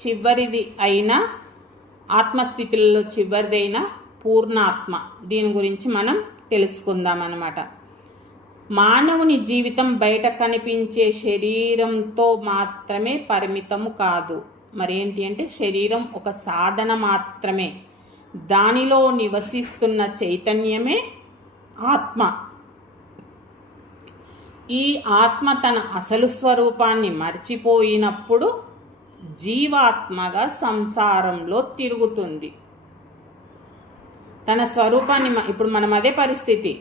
చివరిది అయిన ఆత్మస్థితులలో చివరిదైన పూర్ణాత్మ, దీని గురించి మనం తెలుసుకుందాం అన్నమాట. మానవుని జీవితం బయట కనిపించే శరీరంతో మాత్రమే పరిమితము కాదు. మరేంటి అంటే శరీరం ఒక సాధన మాత్రమే. దానిలో నివసిస్తున్న చైతన్యమే ఆత్మ. ఈ ఆత్మ తన అసలు స్వరూపాన్ని మర్చిపోయినప్పుడు జీవాత్మగా సంసారంలో తిరుగుతుంది. తన స్వరూపాన్ని ఇప్పుడు మనం అదే పరిస్థితి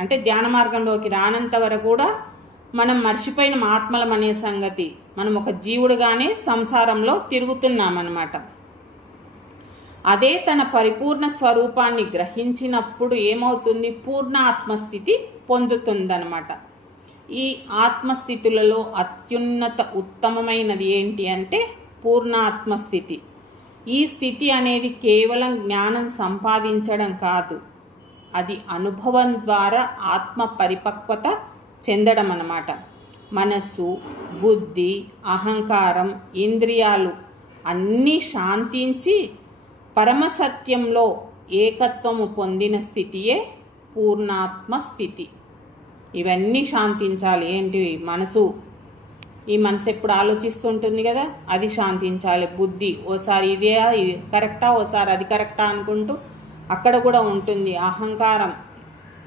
అంటే ధ్యాన మార్గంలోకి రానంత వరకు కూడా మనం మర్చిపోయిన ఆత్మలం అనే సంగతి, మనం ఒక జీవుడుగానే సంసారంలో తిరుగుతున్నామన్నమాట. అదే తన పరిపూర్ణ స్వరూపాన్ని గ్రహించినప్పుడు ఏమవుతుంది? పూర్ణ ఆత్మస్థితి పొందుతుందన్నమాట. ఈ ఆత్మస్థితులలో అత్యున్నత ఉత్తమమైనది ఏంటి అంటే పూర్ణాత్మస్థితి. ఈ స్థితి అనేది కేవలం జ్ఞానం సంపాదించడం కాదు, అది అనుభవం ద్వారా ఆత్మ పరిపక్వత చెందడం అన్నమాట. మనస్సు, బుద్ధి, అహంకారం, ఇంద్రియాలు అన్నీ శాంతించి పరమసత్యంలో ఏకత్వము పొందిన స్థితియే పూర్ణాత్మ స్థితి. ఇవన్నీ శాంతించాలి. ఏంటి? మనసు, ఈ మనసు ఎప్పుడు ఆలోచిస్తుంటుంది కదా, అది శాంతించాలి. బుద్ధి ఓసారి ఇదే ఇది కరెక్టా, ఓసారి అది కరెక్టా అనుకుంటూ అక్కడ కూడా ఉంటుంది. అహంకారం,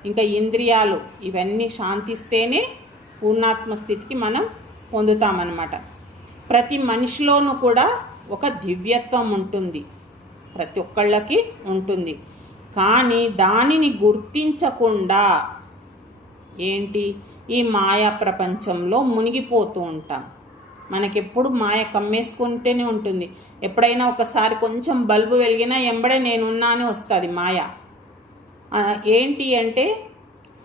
ఇంకా ఇంద్రియాలు, ఇవన్నీ శాంతిస్తేనే పూర్ణాత్మ స్థితికి మనం పొందుతామన్నమాట. ప్రతి మనిషిలోనూ కూడా ఒక దివ్యత్వం ఉంటుంది, ప్రతి ఒక్కళ్ళకి ఉంటుంది. కానీ దానిని గుర్తించకుండా ఏంటి, ఈ మాయా ప్రపంచంలో మునిగిపోతూ ఉంటాం. మనకెప్పుడు మాయ కమ్మేసుకుంటూనే ఉంటుంది. ఎప్పుడైనా ఒకసారి కొంచెం బల్బు వెలిగినా ఎంబడే నేనున్నానే వస్తుంది మాయ. ఏంటి అంటే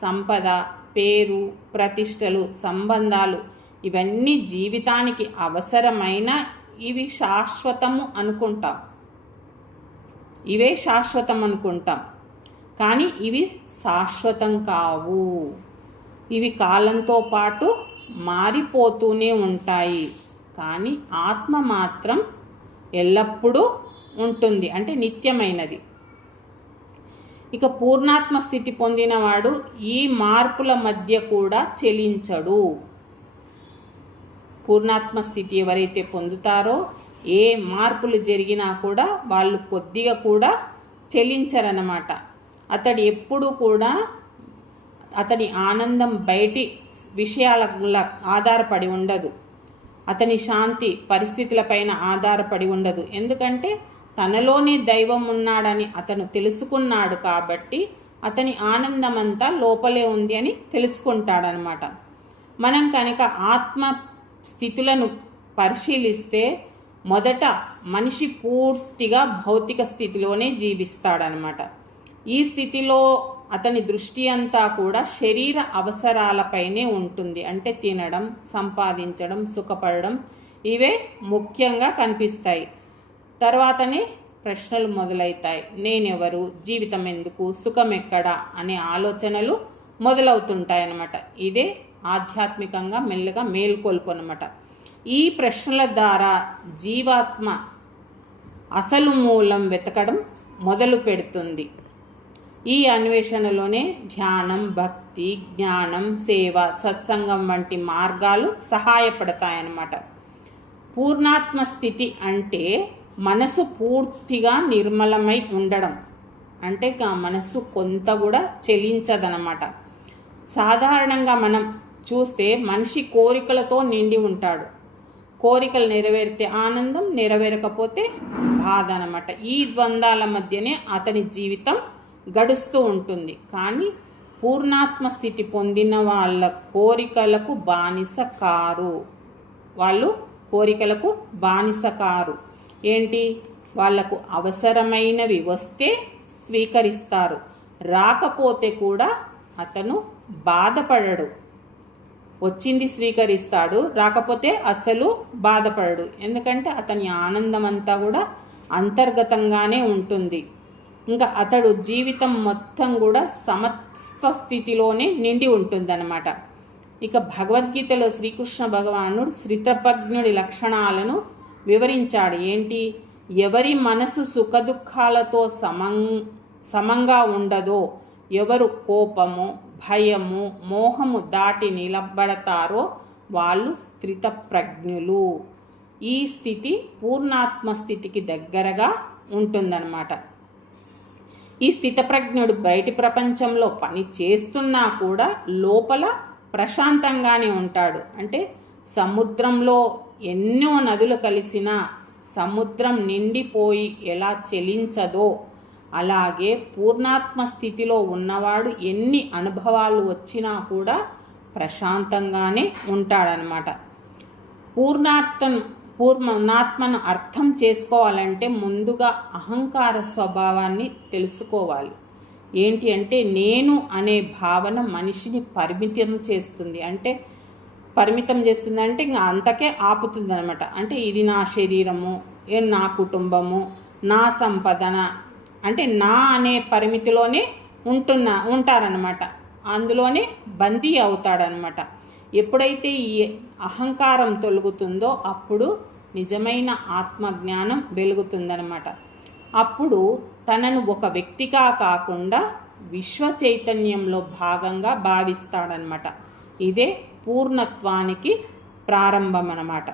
సంపద, పేరు, ప్రతిష్టలు, సంబంధాలు, ఇవన్నీ జీవితానికి అవసరమైన ఇవి శాశ్వతము అనుకుంటాం, ఇవే శాశ్వతం అనుకుంటాం. కానీ ఇవి శాశ్వతం కావు. ఇవి కాలంతో పాటు మారిపోతూనే ఉంటాయి. కానీ ఆత్మ మాత్రం ఎల్లప్పుడూ ఉంటుంది, అంటే నిత్యమైనది. ఇక పూర్ణాత్మ స్థితి పొందినవాడు ఈ మార్పుల మధ్య కూడా చెలించడు. పూర్ణాత్మ స్థితి ఎవరైతే పొందుతారో ఏ మార్పులు జరిగినా కూడా వాళ్ళు కొద్దిగా కూడా చెలించరన్నమాట. అతడు ఎప్పుడు కూడా అతని ఆనందం బయటి విషయాల ఆధారపడి ఉండదు, అతని శాంతి పరిస్థితులపైన ఆధారపడి ఉండదు. ఎందుకంటే తనలోనే దైవం ఉన్నాడని అతను తెలుసుకున్నాడు కాబట్టి అతని ఆనందం అంతా లోపలే ఉంది అని తెలుసుకుంటాడనమాట. మనం కనుక ఆత్మ స్థితులను పరిశీలిస్తే మొదట మనిషి పూర్తిగా భౌతిక స్థితిలోనే జీవిస్తాడనమాట. ఈ స్థితిలో అతని దృష్టి అంతా కూడా శరీర అవసరాలపైనే ఉంటుంది. అంటే తినడం, సంపాదించడం, సుఖపడడం, ఇవే ముఖ్యంగా కనిపిస్తాయి. తర్వాతనే ప్రశ్నలు మొదలవుతాయి. నేనెవరు, జీవితం ఎందుకు, సుఖం ఎక్కడా అనే ఆలోచనలు మొదలవుతుంటాయి అన్నమాట. ఇదే ఆధ్యాత్మికంగా మెల్లగా మేల్కొల్పు అన్నమాట. ఈ ప్రశ్నల ద్వారా జీవాత్మ అసలు మూలం వెతకడం మొదలు పెడుతుంది. ఈ అన్వేషణలోనే ధ్యానం, భక్తి, జ్ఞానం, సేవ, సత్సంగం వంటి మార్గాలు సహాయపడతాయన్నమాట. పూర్ణాత్మ స్థితి అంటే మనసు పూర్తిగా నిర్మలమై ఉండడం, అంటే మనసు కొంత కూడా చెలించదనమాట. సాధారణంగా మనం చూస్తే మనిషి కోరికలతో నిండి ఉంటాడు. కోరికలు నెరవేరితే ఆనందం, నెరవేరకపోతే బాధ అనమాట. ఈ ద్వంద్వాల మధ్యనే అతని జీవితం గడుస్తూ ఉంటుంది. కానీ పూర్ణాత్మ స్థితి పొందిన వాళ్ళ కోరికలకు బానిస కారు. వాళ్ళు కోరికలకు బానిస కారు. ఏంటి, వాళ్లకు అవసరమైనవి వస్తే స్వీకరిస్తారు, రాకపోతే కూడా అతను బాధపడడు. వచ్చింది స్వీకరిస్తాడు, రాకపోతే అస్సలు బాధపడడు. ఎందుకంటే అతని ఆనందం అంతా కూడా అంతర్గతంగానే ఉంటుంది. ఇంకా అతడు జీవితం మొత్తం కూడా సమత్వ స్థితిలోనే నిండి ఉంటుందన్నమాట. ఇక భగవద్గీతలో శ్రీకృష్ణ భగవానుడు శ్రితపజ్ఞుడి లక్షణాలను వివరించాడు. ఏంటి? ఎవరి మనసు సుఖదుఖాలతో సమంగా ఉండదో, ఎవరు కోపము, భయము, మోహము దాటి నిలబడతారో వాళ్ళు స్థితప్రజ్ఞులు. ఈ స్థితి పూర్ణాత్మ స్థితికి దగ్గరగా ఉంటుందన్నమాట. ఈ స్థితప్రజ్ఞుడు బయటి ప్రపంచంలో పని చేస్తున్నా కూడా లోపల ప్రశాంతంగానే ఉంటాడు. అంటే సముద్రంలో ఎన్నో నదులు కలిసినా సముద్రం నిండిపోయి ఎలా చెలించదో అలాగే పూర్ణాత్మ స్థితిలో ఉన్నవాడు ఎన్ని అనుభవాలు వచ్చినా కూడా ప్రశాంతంగానే ఉంటాడనమాట. పూర్ణాత్మను అర్థం చేసుకోవాలంటే ముందుగా అహంకార స్వభావాన్ని తెలుసుకోవాలి. ఏంటి అంటే నేను అనే భావన మనిషిని పరిమితం చేస్తుంది. ఇంకా అంతకే ఆపుతుంది అనమాట. అంటే ఇది నా శరీరము, నా కుటుంబము, నా సంపదన, అంటే నా అనే పరిమితిలోనే ఉంటారనమాట. అందులోనే బందీ అవుతాడనమాట. ఎప్పుడైతే ఈ అహంకారం తొలగుతుందో అప్పుడు నిజమైన ఆత్మజ్ఞానం వెలుగుతుందనమాట. అప్పుడు తనను ఒక వ్యక్తిగా కాకుండా విశ్వ చైతన్యంలో భాగంగా భావిస్తాడనమాట. ఇదే పూర్ణత్వానికి ప్రారంభం అన్నమాట.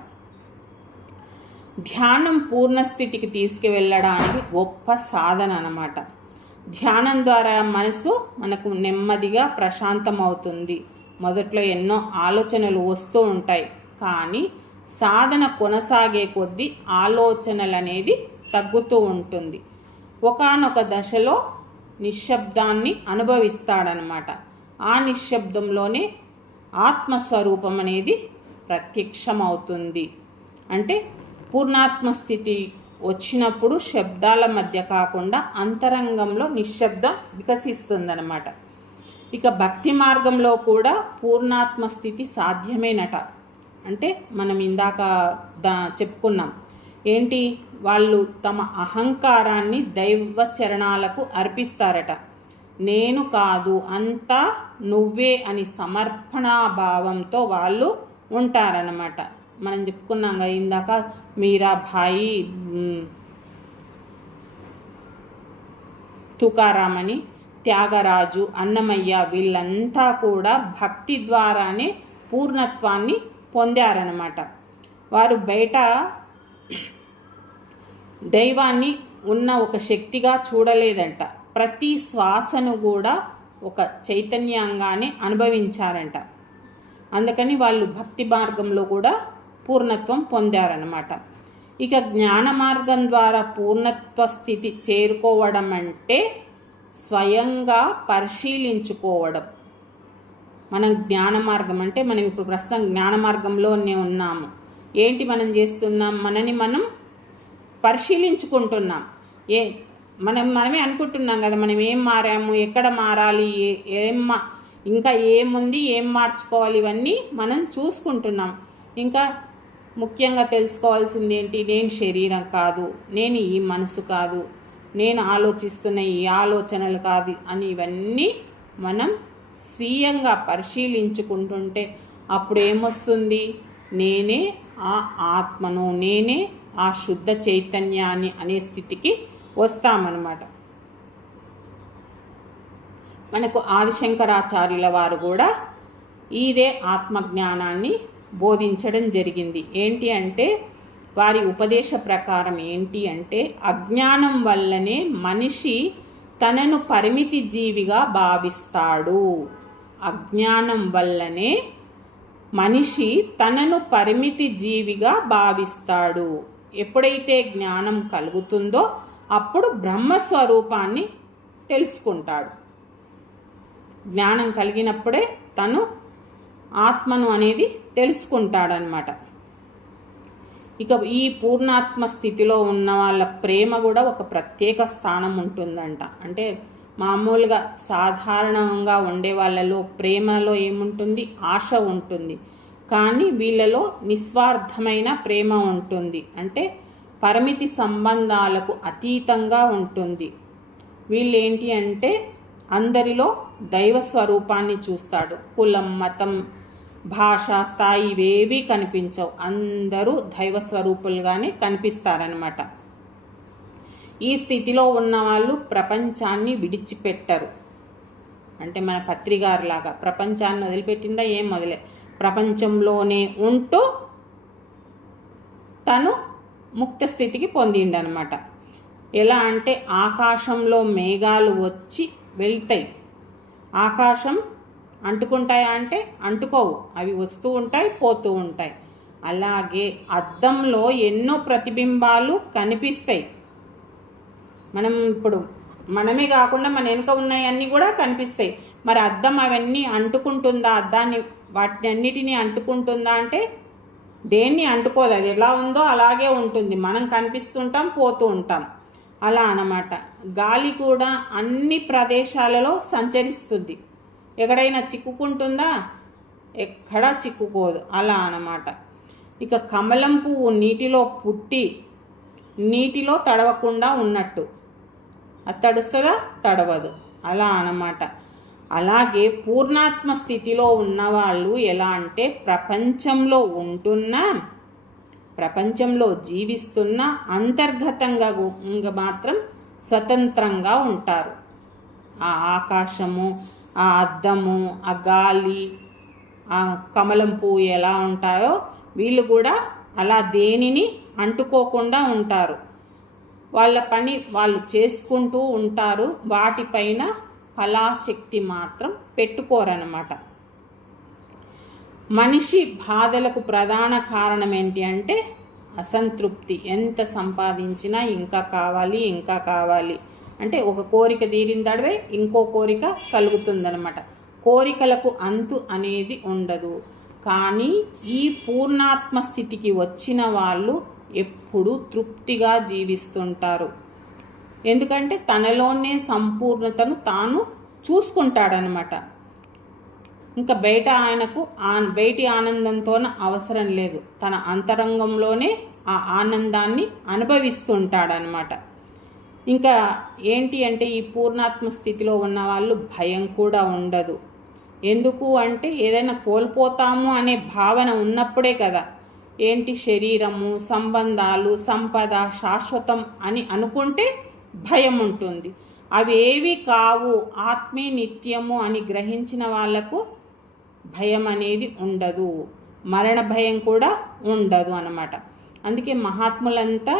ధ్యానం పూర్ణస్థితికి తీసుకువెళ్ళడానికి గొప్ప సాధన అన్నమాట. ధ్యానం ద్వారా మనసు మనకు నెమ్మదిగా ప్రశాంతం అవుతుంది. మొదట్లో ఎన్నో ఆలోచనలు వస్తూ ఉంటాయి, కానీ సాధన కొనసాగే కొద్దీ ఆలోచనలు అనేది తగ్గుతూ ఉంటుంది. ఒకానొక దశలో నిశ్శబ్దాన్ని అనుభవిస్తాడనమాట. ఆ నిశ్శబ్దంలోనే ఆత్మస్వరూపం అనేది ప్రత్యక్షమవుతుంది. అంటే పూర్ణాత్మ స్థితి వచ్చినప్పుడు శబ్దాల మధ్య కాకుండా అంతరంగంలో నిశ్శబ్దం వికసిస్తుందన్నమాట. ఇక భక్తి మార్గంలో కూడా పూర్ణాత్మ స్థితి సాధ్యమేనట. అంటే మనం ఇందాక చెప్పుకున్నాం. ఏంటి? వాళ్ళు తమ అహంకారాన్ని దైవ చరణాలకు అర్పిస్తారట. నేను కాదు, అంతా నువ్వే అని సమర్పణాభావంతో వాళ్ళు ఉంటారన్నమాట. మనం చెప్పుకున్నాం కదా ఇందాక, మీరాబాయి, తుకారామని, త్యాగరాజు, అన్నమయ్య వీళ్ళంతా కూడా భక్తి ద్వారానే పూర్ణత్వాన్ని పొందారన్నమాట. వారు బయట దైవాన్ని ఉన్న ఒక శక్తిగా చూడలేదంట. ప్రతి శ్వాసను కూడా ఒక చైతన్యంగానే అనుభవించారంట. అందుకని వాళ్ళు భక్తి మార్గంలో కూడా పూర్ణత్వం పొందారన్నమాట. ఇక జ్ఞాన మార్గం ద్వారా పూర్ణత్వ స్థితి చేరుకోవడం అంటే స్వయంగా పరిశీలించుకోవడం. మనం జ్ఞాన మార్గం అంటే మనం ఇప్పుడు ప్రస్తుతం జ్ఞాన మార్గంలోనే ఉన్నాము. ఏంటి మనం చేస్తున్నాం? మనని మనం పరిశీలించుకుంటున్నాం. మనమే అనుకుంటున్నాం కదా మనం ఏం మారాము, ఎక్కడ మారాలి, ఇంకా ఏముంది, ఏం మార్చుకోవాలి, ఇవన్నీ మనం చూసుకుంటున్నాం. ఇంకా ముఖ్యంగా తెలుసుకోవాల్సింది ఏంటి? నేను శరీరం కాదు, నేను ఈ మనసు కాదు, నేను ఆలోచిస్తున్న ఈ ఆలోచనలు కాదు అని ఇవన్నీ మనం స్వీయంగా పరిశీలించుకుంటుంటే అప్పుడు ఏమొస్తుంది? నేనే ఆ ఆత్మను, నేనే ఆ శుద్ధ చైతన్యాన్ని అనే స్థితికి వస్తామన్నమాట. మనకు ఆదిశంకరాచార్యుల వారు కూడా ఇదే ఆత్మజ్ఞానాన్ని బోధించడం జరిగింది. ఏంటి అంటే వారి ఉపదేశ ప్రకారం ఏంటి అంటే అజ్ఞానం వల్లనే మనిషి తనను పరిమితి జీవిగా భావిస్తాడు. అజ్ఞానం వల్లనే మనిషి తనను పరిమితి జీవిగా భావిస్తాడు. ఎప్పుడైతే జ్ఞానం కలుగుతుందో అప్పుడు బ్రహ్మస్వరూపాన్ని తెలుసుకుంటాడు. జ్ఞానం కలిగినప్పుడే తను ఆత్మను అనేది తెలుసుకుంటాడనమాట. ఇక ఈ పూర్ణాత్మ స్థితిలో ఉన్న వాళ్ళ ప్రేమ కూడా ఒక ప్రత్యేక స్థానం ఉంటుందంట. అంటే మామూలుగా సాధారణంగా ఉండే వాళ్ళలో ప్రేమలో ఏముంటుంది? ఆశ ఉంటుంది. కానీ వీళ్ళలో నిస్వార్థమైన ప్రేమ ఉంటుంది. అంటే పరిమితి సంబంధాలకు అతీతంగా ఉంటుంది. వీళ్ళు ఏంటి అంటే అందరిలో దైవ స్వరూపాన్ని చూస్తాడు. కులం, మతం, భాష, స్థాయి ఇవేవీ కనిపించవు. అందరూ దైవ స్వరూపులుగానే కనిపిస్తారనమాట. ఈ స్థితిలో ఉన్న వాళ్ళు ప్రపంచాన్ని విడిచిపెట్టరు. అంటే మన పత్రిగారులాగా ప్రపంచాన్ని వదిలిపెట్టిందా ఏం ప్రపంచంలోనే ఉంటూ తను ముక్త స్థితికి పొందిండనమాట. ఎలా అంటే ఆకాశంలో మేఘాలు వచ్చి వెళ్తాయి. ఆకాశం అంటుకుంటాయా అంటే అంటుకోవు, అవి వస్తూ ఉంటాయి పోతూ ఉంటాయి. అలాగే అద్దంలో ఎన్నో ప్రతిబింబాలు కనిపిస్తాయి. మనం ఇప్పుడు మనమే కాకుండా మన వెనుక ఉన్నాయన్నీ కూడా కనిపిస్తాయి. మరి అద్దం అవన్నీ అంటుకుంటుందా? అద్దాన్ని వాటిని అన్నిటినీ అంటుకుంటుందా అంటే దేన్ని అంటుకోదు. అది ఎలా ఉందో అలాగే ఉంటుంది. మనం కనిపిస్తుంటాం, పోతూ ఉంటాం. అలా అన్నమాట. గాలి కూడా అన్ని ప్రదేశాలలో సంచరిస్తుంది. ఎక్కడైనా చిక్కుకుంటుందా? ఎక్కడా చిక్కుకోదు. అలా అన్నమాట. ఇక కమలం పువ్వు నీటిలో పుట్టి నీటిలో తడవకుండా ఉన్నట్టు. అది తడుస్తుందా? తడవదు. అలా అన్నమాట. అలాగే పూర్ణాత్మ స్థితిలో ఉన్నవాళ్ళు ఎలా అంటే ప్రపంచంలో ఉంటున్నా, ప్రపంచంలో జీవిస్తున్న అంతర్గతంగా మాత్రం స్వతంత్రంగా ఉంటారు. ఆ ఆకాశము, ఆ అద్దము, ఆ గాలి, ఆ కమలం పువ్వు ఎలా ఉంటాయో వీళ్ళు కూడా అలా దేనిని అంటుకోకుండా ఉంటారు. వాళ్ళ పని వాళ్ళు చేసుకుంటూ ఉంటారు. వాటిపైన ఫలాశక్తి మాత్రం పెట్టుకోరన్నమాట. మనిషి బాధలకు ప్రధాన కారణం ఏంటి అంటే అసంతృప్తి. ఎంత సంపాదించినా ఇంకా కావాలి, ఇంకా కావాలి అంటే ఒక కోరిక తీరిందడవే ఇంకో కోరిక కలుగుతుందన్నమాట. కోరికలకు అంతు అనేది ఉండదు. కానీ ఈ పూర్ణాత్మ స్థితికి వచ్చిన వాళ్ళు ఎప్పుడూ తృప్తిగా జీవిస్తుంటారు. ఎందుకంటే తనలోనే సంపూర్ణతను తాను చూసుకుంటాడనమాట. ఇంకా బయటి ఆనందంతో అవసరం లేదు. తన అంతరంగంలోనే ఆ ఆనందాన్ని అనుభవిస్తుంటాడనమాట. ఇంకా ఏంటి అంటే ఈ పూర్ణాత్మ స్థితిలో ఉన్న వాళ్ళు భయం కూడా ఉండదు. ఎందుకు అంటే ఏదైనా కోల్పోతాము అనే భావన ఉన్నప్పుడే కదా. ఏంటి శరీరము, సంబంధాలు, సంపద శాశ్వతం అని అనుకుంటే భయం ఉంటుంది. అవి ఏవి కావు, ఆత్మే నిత్యము అని గ్రహించిన వాళ్లకు భయం అనేది ఉండదు. మరణ భయం కూడా ఉండదు అన్నమాట. అందుకే మహాత్ములంతా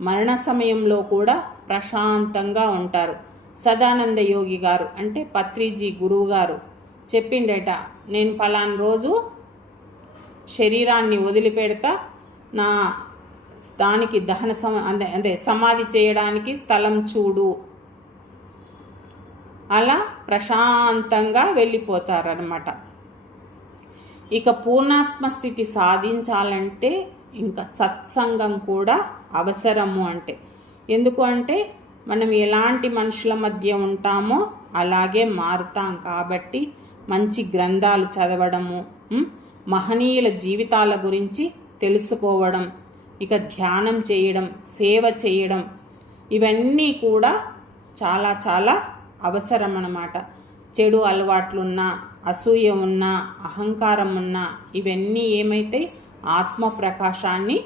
మరణ సమయంలో కూడా ప్రశాంతంగా ఉంటారు. సదానంద యోగి గారు అంటే పత్రిజీ గురువు గారు చెప్పిండట, నేను పలానా రోజు శరీరాన్ని వదిలిపెడతా, నా దానికి దహన సమాధి చేయడానికి స్థలం చూడు. అలా ప్రశాంతంగా వెళ్ళిపోతారనమాట. ఇక పూర్ణాత్మ స్థితి సాధించాలంటే ఇంకా సత్సంగం కూడా అవసరము. అంటే ఎందుకు అంటే మనం ఎలాంటి మనుషుల మధ్య ఉంటామో అలాగే మారుతాం. కాబట్టి మంచి గ్రంథాలు చదవడము, మహనీయుల జీవితాల గురించి తెలుసుకోవడం, ఇక ధ్యానం చేయడం, సేవ చేయడం, ఇవన్నీ కూడా చాలా చాలా అవసరం అన్నమాట. చెడు అలవాట్లున్నా, అసూయ ఉన్నా, అహంకారం ఉన్నా ఇవన్నీ ఏమైతే ఆత్మ ప్రకాశాన్ని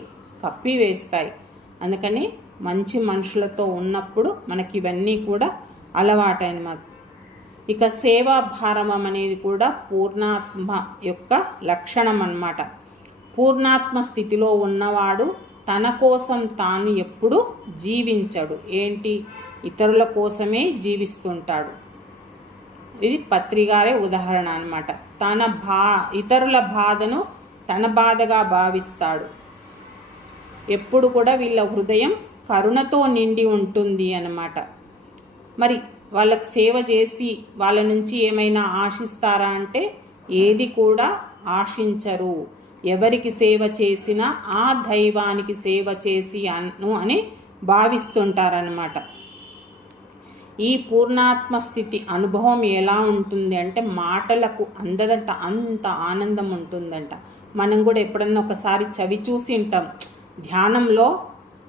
కప్పివేస్తాయి. అందుకని మంచి మనుషులతో ఉన్నప్పుడు మనకి ఇవన్నీ కూడా అలవాటైనమాట. ఇక సేవాభారమం అనేది కూడా పూర్ణాత్మ యొక్క లక్షణం అన్నమాట. పూర్ణాత్మ స్థితిలో ఉన్నవాడు తన కోసం తాను ఎప్పుడు జీవించడు. ఏంటి, ఇతరుల కోసమే జీవిస్తుంటాడు. ఇది పత్రిగారే ఉదాహరణ అన్నమాట. ఇతరుల బాధను తన బాధగా భావిస్తాడు. ఎప్పుడు కూడా వీళ్ళ హృదయం కరుణతో నిండి ఉంటుంది అన్నమాట. మరి వాళ్ళకు సేవ చేసి వాళ్ళ నుంచి ఏమైనా ఆశిస్తారా అంటే ఏది కూడా ఆశించరు. ఎవరికి సేవ చేసినా ఆ దైవానికి సేవ చేసి అని భావిస్తుంటారనమాట. ఈ పూర్ణాత్మ స్థితి అనుభవం ఎలా ఉంటుంది అంటే మాటలకు అందదంట, అంత ఆనందం ఉంటుందంట. మనం కూడా ఎప్పుడన్నా ఒకసారి చవి చూసి ఉంటాం. ధ్యానంలో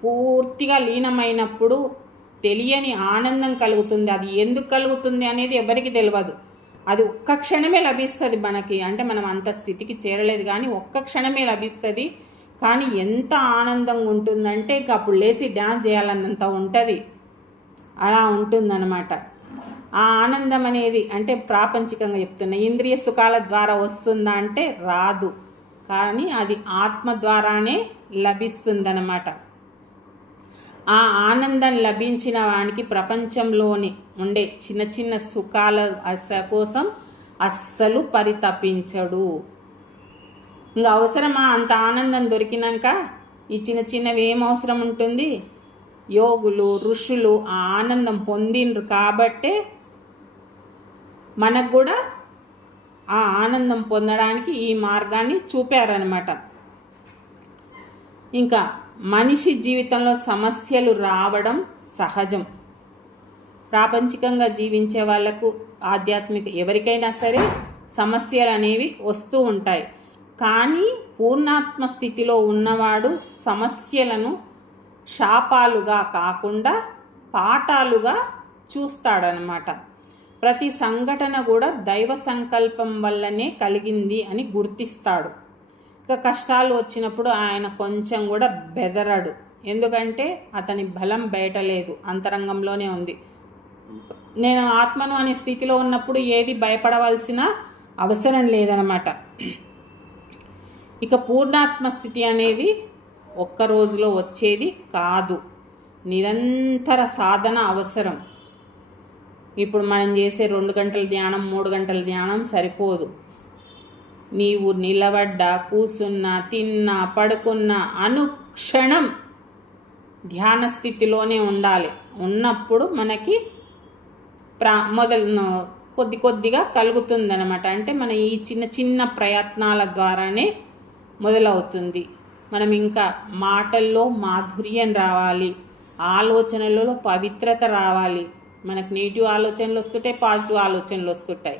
పూర్తిగా లీనమైనప్పుడు తెలియని ఆనందం కలుగుతుంది. అది ఎందుకు కలుగుతుంది అనేది ఎవరికి తెలియదు. అది ఒక్క క్షణమే లభిస్తుంది మనకి. అంటే మనం అంత స్థితికి చేరలేదు కానీ ఒక్క క్షణమే లభిస్తుంది. కానీ ఎంత ఆనందంగా ఉంటుందంటే ఇక అప్పుడు లేచి డ్యాన్స్ చేయాలన్నంత ఉంటుంది. అలా ఉంటుందన్నమాట. ఆ ఆనందం అనేది అంటే ప్రాపంచికంగా చెప్తున్నా, ఇంద్రియ సుఖాల ద్వారా వస్తుందా అంటే రాదు. కానీ అది ఆత్మ ద్వారానే లభిస్తుందన్నమాట. ఆ ఆనందం లభించిన వానికి ప్రపంచంలోని ఉండే చిన్న చిన్న సుఖాల కోసం అస్సలు పరితపించడు. ఇంకా అవసరమా? అంత ఆనందం దొరికినాక ఈ చిన్న చిన్నవి ఏం అవసరం ఉంటుంది? యోగులు ఋషులు ఆ ఆనందం పొందిండ్రు కాబట్టే మనకు కూడా ఆ ఆనందం పొందడానికి ఈ మార్గాన్ని చూపారనమాట. ఇంకా మనిషి జీవితంలో సమస్యలు రావడం సహజం. ప్రాపంచికంగా జీవించే వాళ్లకు ఆధ్యాత్మిక ఎవరికైనా సరే సమస్యలు అనేవి వస్తూ ఉంటాయి. కానీ పూర్ణాత్మ స్థితిలో ఉన్నవాడు సమస్యలను శాపాలుగా కాకుండా పాఠాలుగా చూస్తాడనమాట. ప్రతి సంఘటన కూడా దైవ సంకల్పం వల్లనే కలిగింది అని గుర్తిస్తాడు. ఇక కష్టాలు వచ్చినప్పుడు ఆయన కొంచెం కూడా బెదరడు. ఎందుకంటే అతని బలం బయట లేదు, అంతరంగంలోనే ఉంది. నేను ఆత్మను అనే స్థితిలో ఉన్నప్పుడు ఏది భయపడవలసిన అవసరం లేదనమాట. ఇక పూర్ణాత్మ స్థితి అనేది ఒక్క రోజులో వచ్చేది కాదు, నిరంతర సాధన అవసరం. ఇప్పుడు మనం చేసే 2 గంటల ధ్యానం 3 గంటల ధ్యానం సరిపోదు. నీవు నిలబడ్డా కూసున్నా తిన్నా పడుకున్నా అనుక్షణం ధ్యాన స్థితిలోనే ఉండాలి. ఉన్నప్పుడు మనకి కొద్ది కొద్దిగా కలుగుతుందన్నమాట. అంటే మన ఈ చిన్న చిన్న ప్రయత్నాల ద్వారానే మొదలవుతుంది. మనం ఇంకా మాటల్లో మాధుర్యం రావాలి, ఆలోచనలలో పవిత్రత రావాలి. మనకు నెగిటివ్ ఆలోచనలు వస్తుంటాయి, పాజిటివ్ ఆలోచనలు వస్తుంటాయి.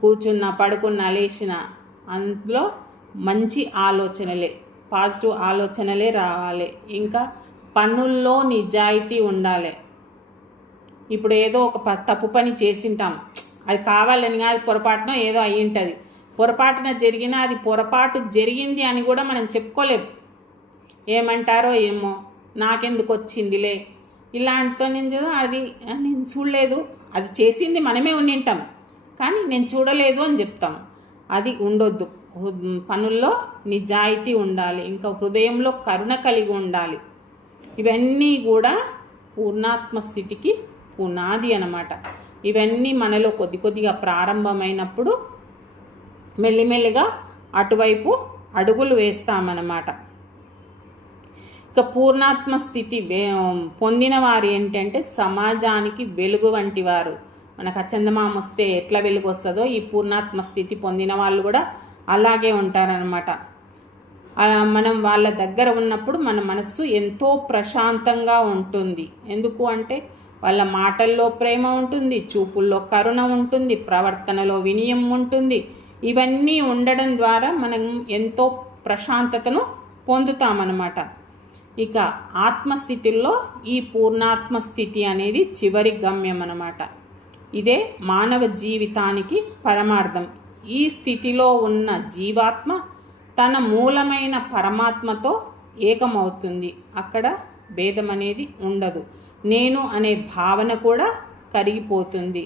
కూర్చున్నా పడుకున్నా లేచినా అందులో మంచి ఆలోచనలే, పాజిటివ్ ఆలోచనలే రావాలి. ఇంకా పనుల్లో నిజాయితీ ఉండాలి. ఇప్పుడు ఏదో ఒక తప్పు పని చేసింటాం, అది కావాలని కాదు, పొరపాటున ఏదో అయి ఉంటుంది. పొరపాటున జరిగినా అది పొరపాటు జరిగింది అని కూడా మనం చెప్పుకోలేము. ఏమంటారో ఏమో, నాకెందుకు వచ్చిందిలే, ఇలాంటితో నేను చూడలేదు, అది చేసింది మనమే ఉండింటాం కానీ నేను చూడలేదు అని చెప్తాం. అది ఉండొద్దు. పనుల్లో నిజాయితీ ఉండాలి. ఇంకా హృదయంలో కరుణ కలిగి ఉండాలి. ఇవన్నీ కూడా పూర్ణాత్మ స్థితికి పునాది అన్నమాట. ఇవన్నీ మనలో కొద్ది కొద్దిగా ప్రారంభమైనప్పుడు మెల్లిమెల్లిగా అటువైపు అడుగులు వేస్తామన్నమాట. ఇక పూర్ణాత్మ స్థితి పొందిన వారు ఏంటంటే సమాజానికి వెలుగు వంటి వారు. మనకు చందమామ వస్తే ఎట్లా వెలుగు వస్తుందో ఈ పూర్ణాత్మ స్థితి పొందిన వాళ్ళు కూడా అలాగే ఉంటారనమాట. మనం వాళ్ళ దగ్గర ఉన్నప్పుడు మన మనస్సు ఎంతో ప్రశాంతంగా ఉంటుంది. ఎందుకు అంటే వాళ్ళ మాటల్లో ప్రేమ ఉంటుంది, చూపుల్లో కరుణ ఉంటుంది, ప్రవర్తనలో వినయం ఉంటుంది. ఇవన్నీ ఉండడం ద్వారా మనం ఎంతో ప్రశాంతతను పొందుతామన్నమాట. ఇక ఆత్మస్థితిలో ఈ పూర్ణాత్మ స్థితి అనేది చివరి గమ్యం అన్నమాట. ఇదే మానవ జీవితానికి పరమార్థం. ఈ స్థితిలో ఉన్న జీవాత్మ తన మూలమైన పరమాత్మతో ఏకమవుతుంది. అక్కడ భేదం అనేది ఉండదు. నేను అనే భావన కూడా కరిగిపోతుంది.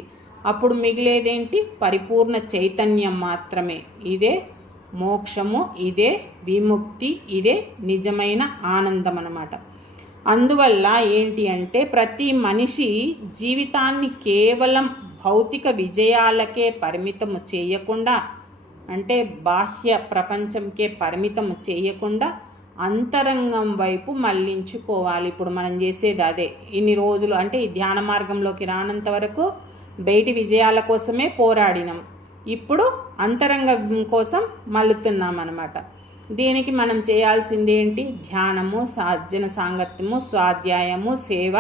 అప్పుడు మిగిలేదేంటి? పరిపూర్ణ చైతన్యం మాత్రమే. ఇదే మోక్షము, ఇదే విముక్తి, ఇదే నిజమైన ఆనందం అన్నమాట. అందువల్ల ఏంటి అంటే ప్రతి మనిషి జీవితాన్ని కేవలం భౌతిక విజయాలకే పరిమితము చేయకుండా, అంటే బాహ్య ప్రపంచంకే పరిమితము చేయకుండా అంతరంగం వైపు మళ్ళించుకోవాలి. ఇప్పుడు మనం చేసేది అదే. ఇన్ని రోజులు అంటే ఈ ధ్యాన మార్గంలోకి రానంత వరకు బయటి విజయాల కోసమే పోరాడినాం. ఇప్పుడు అంతరంగం కోసం మళ్ళుతున్నాం అన్నమాట. దీనికి మనం చేయాల్సింది ఏంటి? ధ్యానము, సజ్జన సాంగత్యము, స్వాధ్యాయము, సేవ,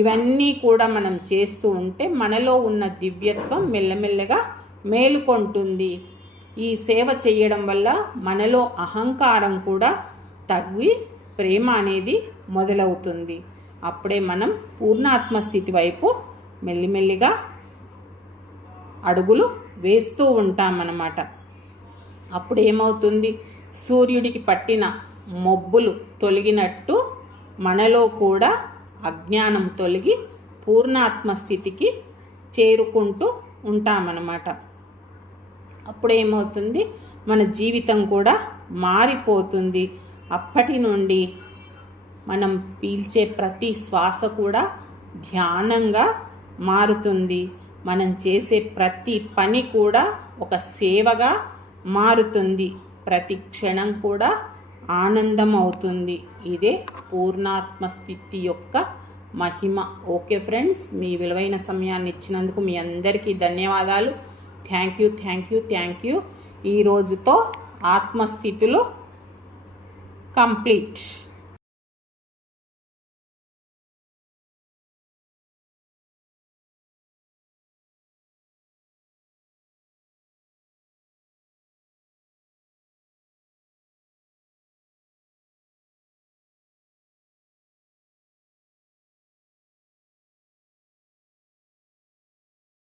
ఇవన్నీ కూడా మనం చేస్తూ ఉంటే మనలో ఉన్న దివ్యత్వం మెల్లమెల్లగా మేలుకొంటుంది. ఈ సేవ చేయడం వల్ల మనలో అహంకారం కూడా తగ్గి ప్రేమ అనేది మొదలవుతుంది. అప్పుడే మనం పూర్ణాత్మ స్థితి వైపు మెల్లిమెల్లిగా అడుగులు వేస్తూ ఉంటామన్నమాట. అప్పుడు ఏమవుతుంది, సూర్యుడికి పట్టిన మబ్బులు తొలగినట్టు మనలో కూడా అజ్ఞానం తొలగి పూర్ణాత్మ స్థితికి చేరుకుంటూ ఉంటామన్నమాట. అప్పుడు ఏమవుతుంది, మన జీవితం కూడా మారిపోతుంది. అప్పటి నుండి మనం పీల్చే ప్రతి శ్వాస కూడా ధ్యానంగా మారుతుంది. మనం చేసే ప్రతి పని కూడా ఒక సేవగా మారుతుంది. ప్రతి క్షణం కూడా ఆనందం అవుతుంది. ఇదే పూర్ణాత్మ స్థితి యొక్క మహిమ. ఓకే ఫ్రెండ్స్, మీ విలువైన సమయాన్ని ఇచ్చినందుకు మీ అందరికీ ధన్యవాదాలు. Thank you. ఈ రోజుతో ఆత్మస్థితులు కంప్లీట్.